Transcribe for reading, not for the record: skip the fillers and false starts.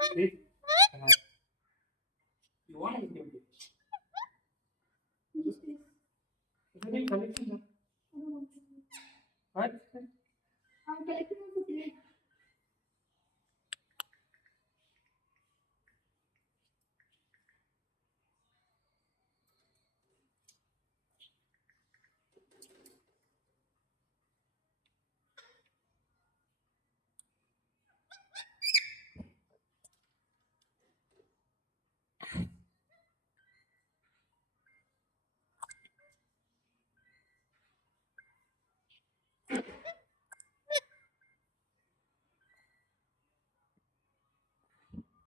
Hey, you want to give it? Is it collection? What?